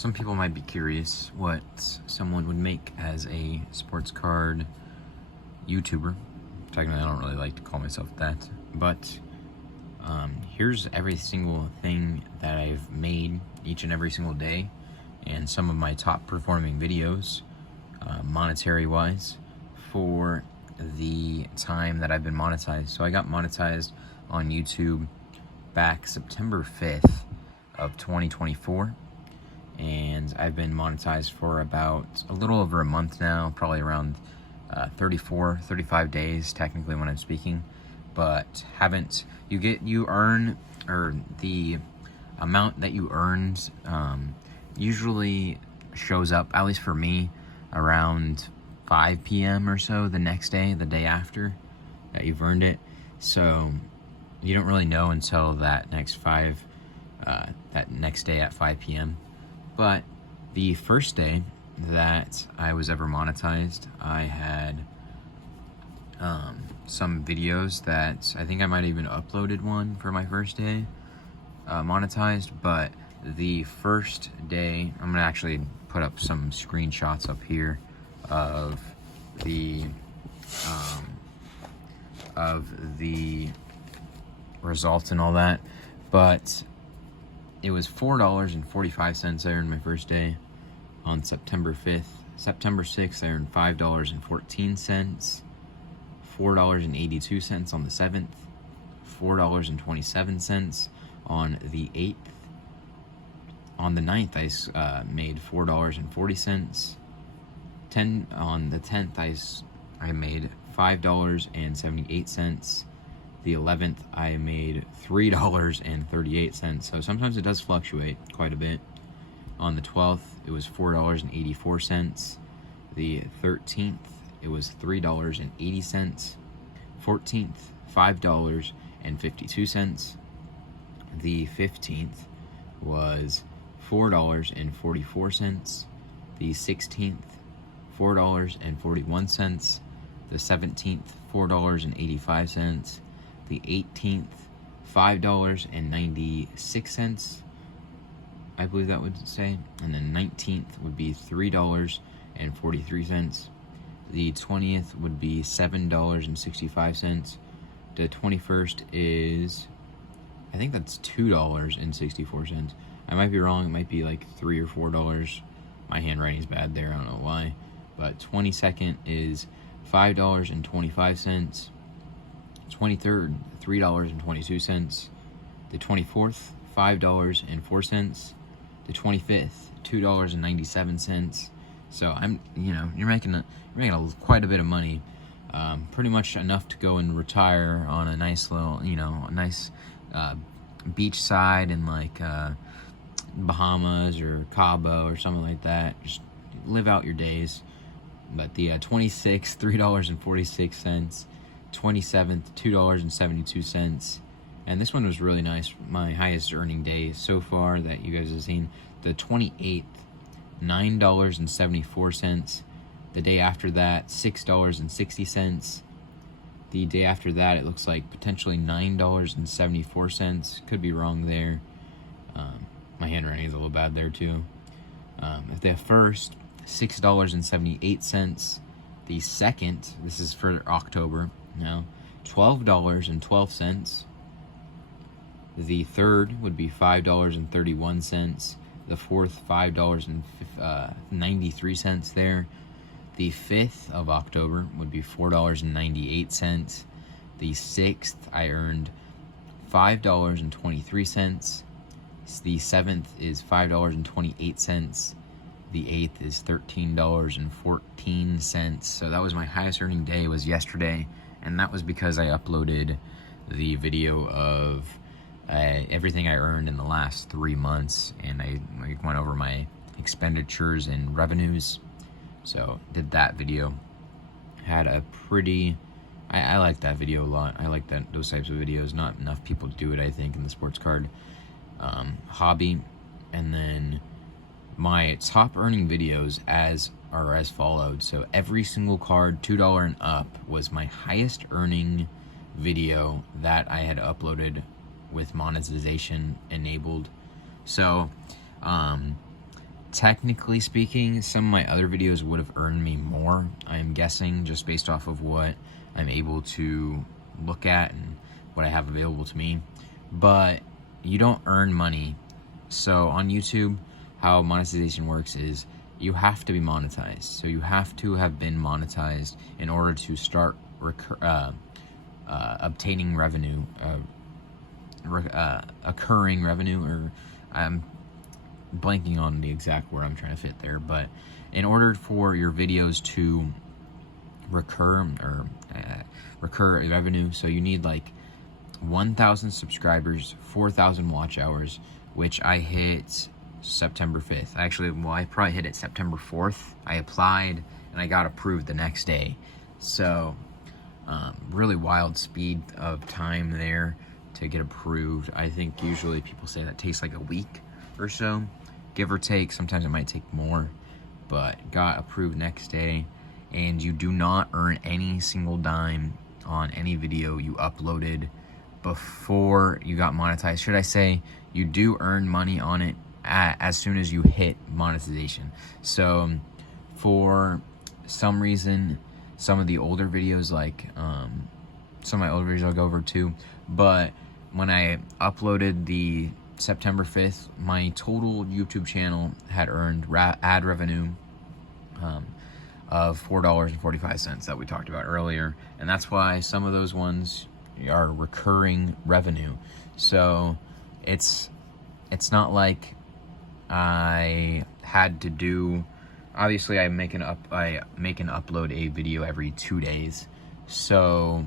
Some people might be curious what someone would make as a sports card YouTuber. Technically, I don't really like to call myself that, but here's every single thing that I've made each and every single day, and some of my top performing videos, monetary wise, for the time that I've been monetized. So I got monetized on YouTube back September 5th of 2024. And I've been monetized for about a little over a month now, probably around 35 days technically when I'm speaking, but you earn, or the amount that you earned usually shows up, at least for me, around 5 p.m. or so the next day, the day after that you've earned it. So you don't really know until that next day at 5 p.m. But the first day that I was ever monetized, I had some videos that I think I might have even uploaded one for my first day monetized. But the first day, I'm gonna actually put up some screenshots up here of the results and all that. But it was $4.45 I earned my first day on September 5th. September 6th, I earned $5.14, $4.82 on the 7th, $4.27 on the 8th. On the 9th, I made $4.40. On the 10th, I made $5.78. The 11th, I made $3.38. So sometimes it does fluctuate quite a bit. On the 12th, it was $4.84. The 13th, it was $3.80. 14th, $5.52. The 15th was $4.44. The 16th, $4.41. The 17th, $4.85. The 18th, $5.96, I believe that would say, and then 19th would be $3.43. The 20th would be $7.65. The 21st is, I think that's $2.64. I might be wrong, it might be like $3 or $4. My handwriting's bad there, I don't know why. But 22nd is $5.25. 23rd, $3.22. The 24th, $5.04. The 25th, $2.97. So you're making quite a bit of money, pretty much enough to go and retire on a nice little, beach side in like Bahamas or Cabo or something like that. Just live out your days. But the 26th, $3.46. 27th, $2.72. And this one was really nice, my highest earning day so far that you guys have seen. The 28th, $9.74. The day after that, $6.60. The day after that, it looks like potentially $9.74. Could be wrong there. My handwriting is a little bad there too. The first, $6.78. The second, this is for October now, $12.12. The third would be $5.31. The fourth, $5.93 there. The 5th of October would be $4.98. The 6th, I earned $5.23. The 7th is $5.28. The 8th is $13.14. So that was my highest earning day, was yesterday. And that was because I uploaded the video of everything I earned in the last 3 months. And I went over my expenditures and revenues. So did that video. Had a pretty... I like that video a lot. I like those types of videos. Not enough people do it, I think, in the sports card hobby. And then my top earning videos are as followed. So every single card, $2 and up, was my highest earning video that I had uploaded with monetization enabled. So technically speaking, some of my other videos would have earned me more, I'm guessing, just based off of what I'm able to look at and what I have available to me. But you don't earn money. So on YouTube, how monetization works is you have to be monetized. So you have to have been monetized in order to start obtaining revenue, occurring revenue, or I'm blanking on the exact word I'm trying to fit there, but in order for your videos to recur revenue, so you need like 1,000 subscribers, 4,000 watch hours, which I hit September 5th. Actually, well, I probably hit it September 4th. I applied and I got approved the next day. So really wild speed of time there to get approved. I think usually people say that takes like a week or so, give or take. Sometimes it might take more, but got approved next day. And you do not earn any single dime on any video you uploaded before you got monetized. Should I say, you do earn money on it as soon as you hit monetization. So for some reason, some of the older videos, like some of my older videos I'll go over too, but when I uploaded the September 5th, my total YouTube channel had earned ad revenue of $4.45 that we talked about earlier. And that's why some of those ones are recurring revenue. So it's not like I had to do, obviously I make and upload a video every 2 days. So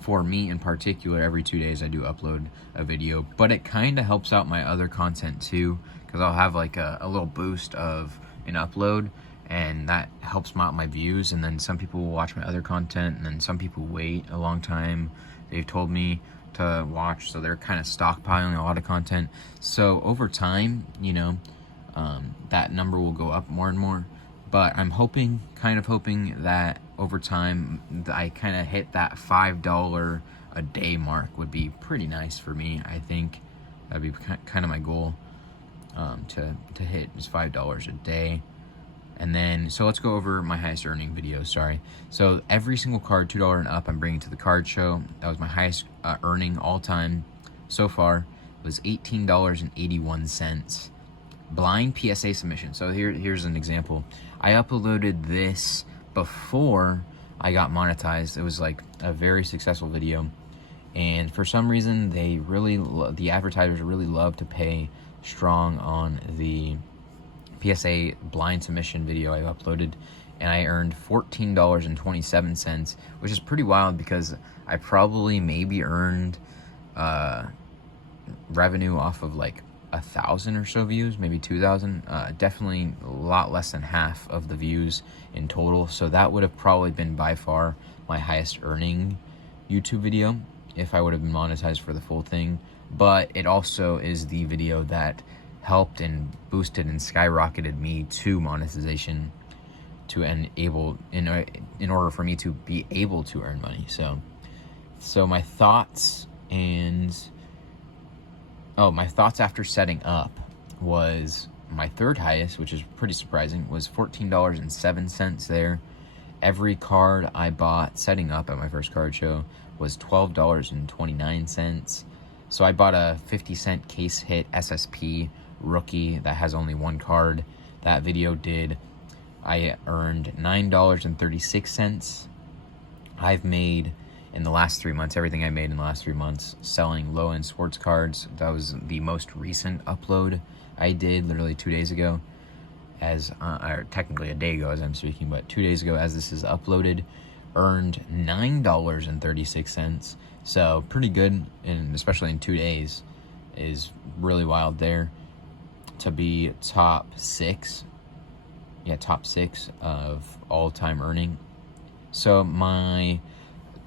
for me in particular, every 2 days I do upload a video, but it kind of helps out my other content too, because I'll have like a little boost of an upload, and that helps out my views. And then some people will watch my other content, and then some people wait a long time. They've told me to watch, so they're kind of stockpiling a lot of content. So over time, you know, that number will go up more and more. But I'm hoping that over time I kind of hit that $5 a day mark would be pretty nice for me. I think that'd be kind of my goal, to hit is $5 a day. And then, so let's go over my highest earning videos, sorry. So every single card, $2 and up, I'm bringing to the card show. That was my highest earning all time so far. It was $18.81. Blind PSA submission. So here's an example. I uploaded this before I got monetized. It was like a very successful video. And for some reason, the advertisers really love to pay strong on the PSA blind submission video I uploaded, and I earned $14.27, which is pretty wild because I probably maybe earned revenue off of like 1,000 or so views, maybe 2,000. Definitely a lot less than half of the views in total. So that would have probably been by far my highest earning YouTube video if I would have been monetized for the full thing. But it also is the video that helped and boosted and skyrocketed me to monetization to enable in order for me to be able to earn money. So my thoughts after setting up was my third highest, which is pretty surprising, was $14.07 there. Every card I bought setting up at my first card show was $12.29. So I bought a 50-cent case hit SSP rookie that has only one card. That video I earned $9.36. I've made in the last 3 months, everything I made in the last 3 months selling low-end sports cards. That was the most recent upload I did, literally 2 days ago, or technically a day ago as I'm speaking, but 2 days ago as this is uploaded, earned $9.36. So pretty good, and especially in 2 days is really wild there to be top six of all-time earning. So my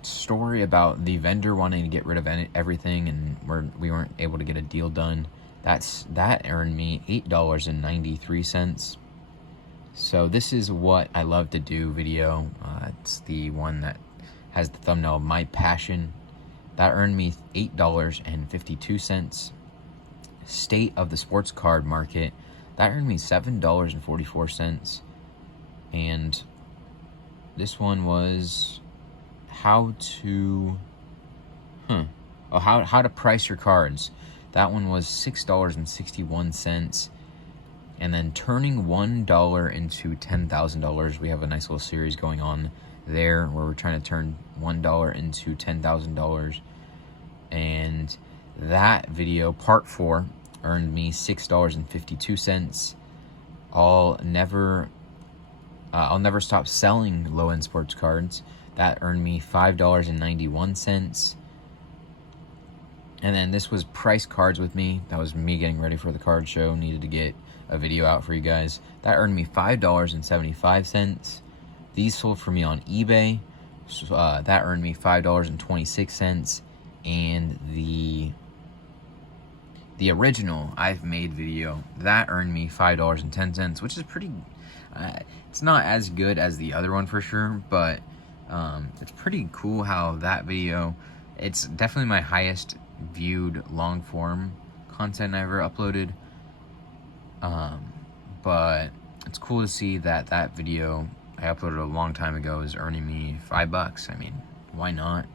story about the vendor wanting to get rid of everything and we weren't able to get a deal done, that earned me $8.93. So this is what I love to do video. It's the one that has the thumbnail of my passion. That earned me $8.52. State of the sports card market, That earned me $7.44. And this one was how to price your cards. That one was $6.61. And then turning $1 into $10,000. We have a nice little series going on there where we're trying to turn $1 into $10,000. And that video, part 4, earned me $6.52. I'll never stop selling low-end sports cards. That earned me $5.91. And then this was price cards with me. That was me getting ready for the card show. Needed to get a video out for you guys. That earned me $5.75. These sold for me on eBay. So, that earned me $5.26. And the original I've made video, that earned me $5.10, which is pretty, it's not as good as the other one for sure, but it's pretty cool how that video, it's definitely my highest viewed long form content I ever uploaded. But it's cool to see that that video I uploaded a long time ago is earning me $5. I mean, why not?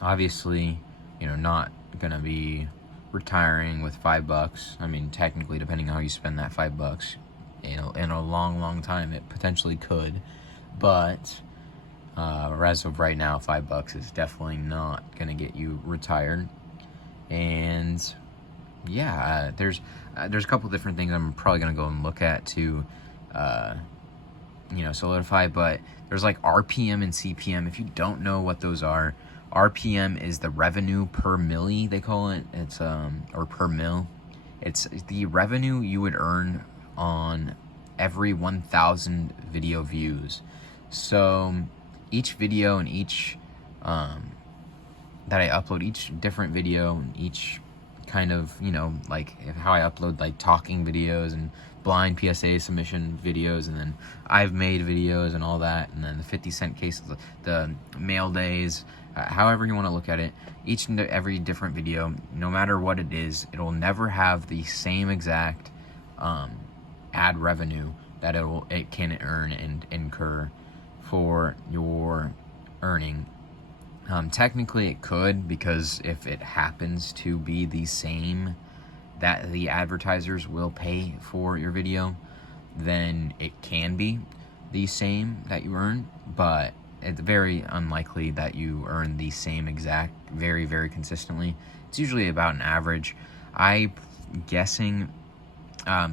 Obviously, you know, not gonna be retiring with $5. I mean, technically, depending on how you spend that $5, you know, in a long time, it potentially could. But as of right now, $5 is definitely not gonna get you retired. And yeah, there's a couple different things I'm probably gonna go and look at to you know, solidify. But there's like RPM and CPM. If you don't know what those are, RPM is the revenue per milli, they call it. It's or per mil. It's the revenue you would earn on every 1,000 video views. So each video and each that I upload, each different video and each kind of, you know, like how I upload like talking videos and blind PSA submission videos, and then I've made videos and all that, and then the 50-cent case, the mail days, however you want to look at it, each and every different video, no matter what it is, it'll never have the same exact ad revenue that it can earn and incur for your earning. Technically it could, because if it happens to be the same that the advertisers will pay for your video, then it can be the same that you earn, but it's very unlikely that you earn the same exact very consistently. It's usually about an average. I'm guessing,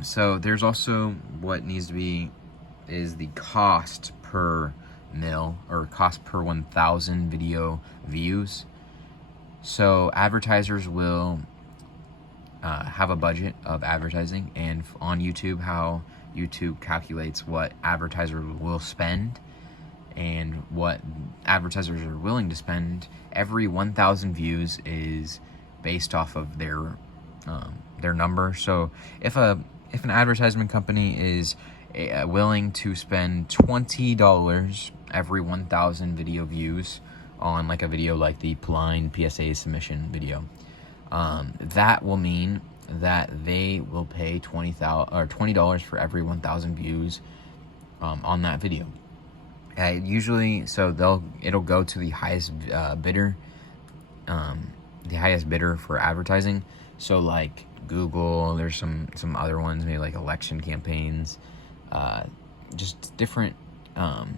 so there's also what needs to be is the cost per mil, or cost per 1,000 video views. So advertisers will have a budget of advertising, and on YouTube, how YouTube calculates what advertisers will spend and what advertisers are willing to spend. Every 1,000 views is based off of their number. So if an advertisement company is willing to spend $20 every 1,000 video views on like a video like the blind PSA submission video, that will mean that they will pay $20 for every 1,000 views on that video. Usually, so it'll go to the highest bidder, for advertising. So like Google, there's some other ones, maybe like election campaigns, just different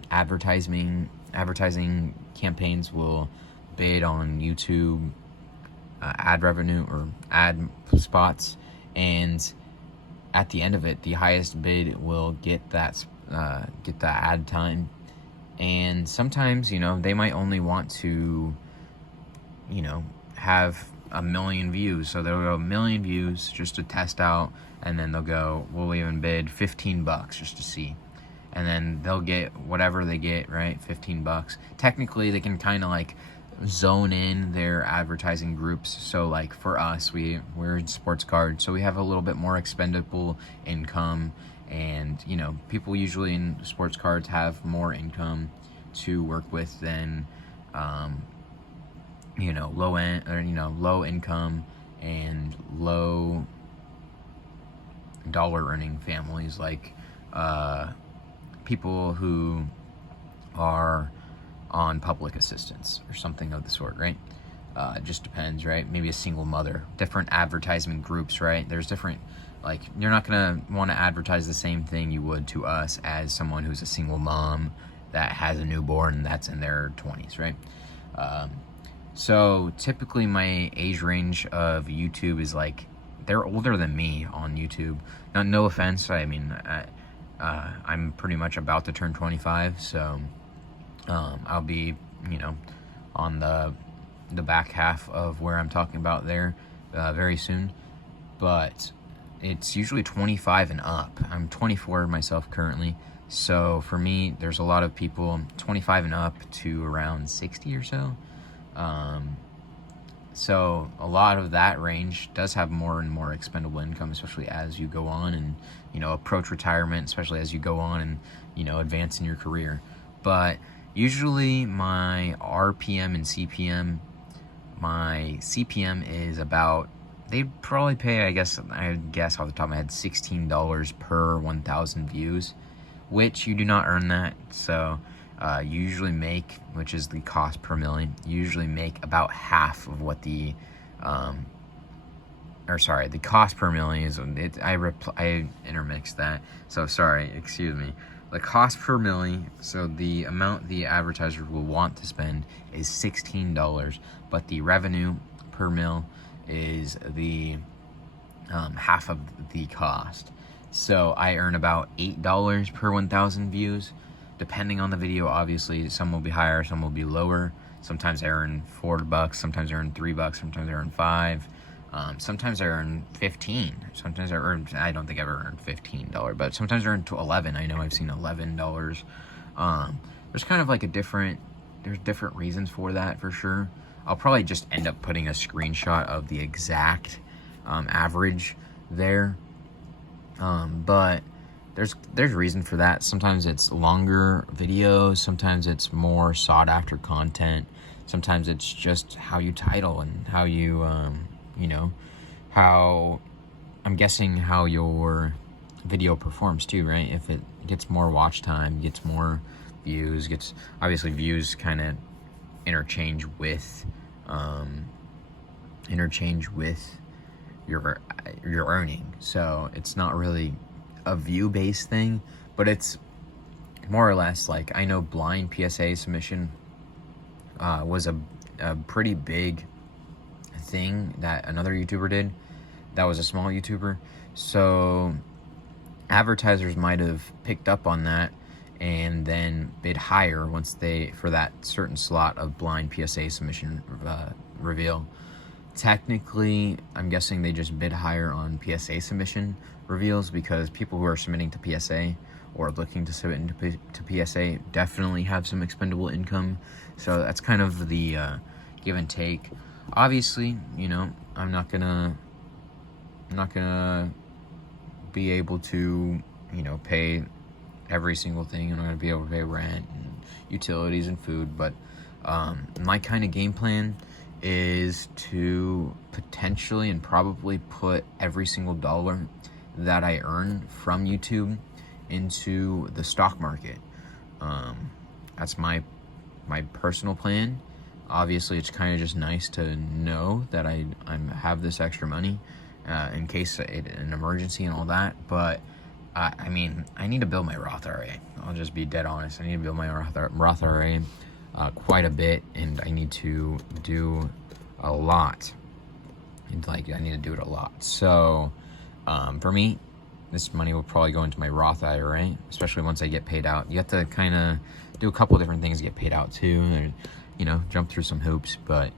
advertising campaigns will bid on YouTube ad revenue or ad spots, and at the end of it, the highest bid will get that ad time. And sometimes, you know, they might only want to, you know, have 1 million views, so they'll go 1 million views just to test out, and then they'll go, we'll even bid $15 just to see, and then they'll get whatever they get, right? $15. Technically, they can kind of like zone in their advertising groups. So like for us, we're in sports cards, so we have a little bit more expendable income, and you know, people usually in sports cards have more income to work with than you know, low end, or you know, low income and low dollar earning families, like people who are on public assistance or something of the sort, right? It just depends, right? Maybe a single mother, different advertisement groups, right? There's different, like, you're not gonna want to advertise the same thing you would to us as someone who's a single mom that has a newborn that's in their 20s, right? So typically my age range of YouTube is like, they're older than me on YouTube. Now, no offense, I mean, I'm pretty much about to turn 25, so I'll be, you know, on the back half of where I'm talking about there very soon. But it's usually 25 and up. I'm 24 myself currently. So for me, there's a lot of people 25 and up to around 60 or so. So a lot of that range does have more and more expendable income, especially as you go on and, you know, approach retirement, especially as you go on and, you know, advance in your career. But usually my RPM and CPM, my CPM is about, they probably pay, I guess off the top of my head, $16 per 1,000 views, which you do not earn that. So you usually make, which is the cost per million, you usually make about half of what the, the cost per million is, I intermixed that. So sorry, excuse me. The cost per million, so the amount the advertiser will want to spend is $16, but the revenue per mil is the half of the cost. So I earn about $8 per 1,000 views, depending on the video. Obviously, some will be higher, some will be lower. Sometimes I earn $4, sometimes I earn $3, sometimes I earn $5. Sometimes I earn 15. Sometimes I don't think I've ever earned $15, but sometimes I earn to 11. I know I've seen $11. There's kind of like there's different reasons for that for sure. I'll probably just end up putting a screenshot of the exact average there. But there's reason for that. Sometimes it's longer videos, sometimes it's more sought after content, sometimes it's just how you title and how you you know, how, I'm guessing how your video performs too, right? If it gets more watch time, gets more views, obviously views kind of interchange with your earning. So it's not really a view-based thing, but it's more or less like, I know blind PSA submission was a pretty big thing that another YouTuber did that was a small YouTuber. So advertisers might have picked up on that and then bid higher for that certain slot of blind PSA submission reveal. Technically, I'm guessing they just bid higher on PSA submission reveals because people who are submitting to PSA or looking to submit to PSA definitely have some expendable income. So that's kind of the give and take. Obviously, you know, I'm not gonna be able to, you know, pay every single thing. I'm not gonna be able to pay rent and utilities and food, but my kind of game plan is to potentially and probably put every single dollar that I earn from YouTube into the stock market. That's my personal plan. Obviously, it's kind of just nice to know that I have this extra money in case an emergency and all that. But I mean, I need to build my Roth IRA. I'll just be dead honest. I need to build my Roth IRA quite a bit, and I need to do a lot. I need to do it a lot. So for me, this money will probably go into my Roth IRA, especially once I get paid out. You have to kind of do a couple different things to get paid out too, and, you know, jump through some hoops, but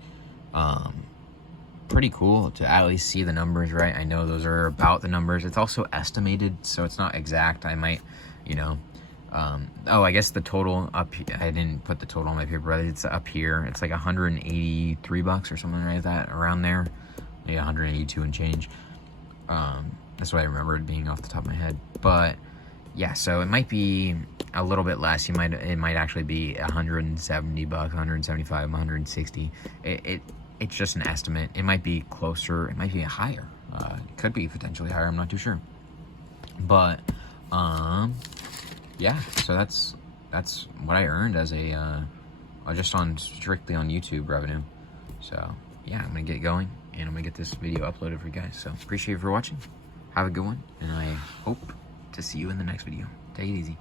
pretty cool to at least see the numbers, right? I know those are about the numbers. It's also estimated, so it's not exact. I might, you know, I guess the total up, I didn't put the total on my paper, but it's up here. It's like $183 or something like that, around there. Maybe 182 and change. That's what I remember it being off the top of my head. But yeah, so it might be a little bit less. It might actually be $170, 175, 160. It's just an estimate. It might be closer. It might be higher. It could be potentially higher. I'm not too sure. But yeah, so that's what I earned as a just on strictly on YouTube revenue. So yeah, I'm gonna get going and I'm gonna get this video uploaded for you guys. So appreciate you for watching. Have a good one, and I hope to see you in the next video. Take it easy.